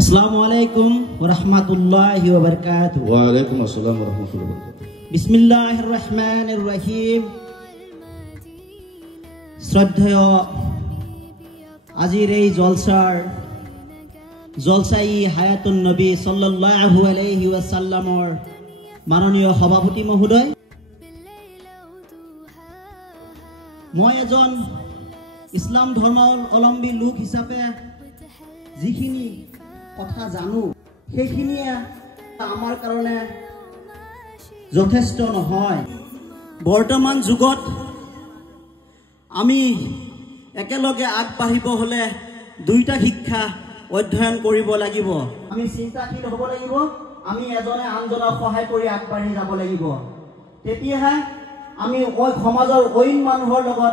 Assalamualaikum warahmatullahi wabarakatuh. Waalaikumsalam warahmatullahi wabarakatuh. Bismillahirrahmanirrahim. শ্ৰদ্ধেয় আজিৰ এই জলসাই হায়াতুন নবী সাল্লাল্লাহু আলাইহি ওয়াসাল্লামৰ মাননীয় সভাপতি মহোদয়, মই এজন ইছলাম ধৰ্মৰ অৱলম্বী লোক হিচাপে যিখিনি কথা জানো সেইখিনিয়ে আমাৰ কাৰণে যথেষ্ট নহয়। বৰ্তমান যুগত আমি একেলগে আগবাঢ়িব হলে দুইটা শিক্ষা অধ্যয়ন কৰিব লাগিব। আমি চিন্তাশীল হ'ব লাগিব, আমি এজনে আনজনক সহায় কৰি আগবাঢ়ি যাব লাগিব। তেতিয়াহে আমি সমাজৰ অইন মানুহৰ লগত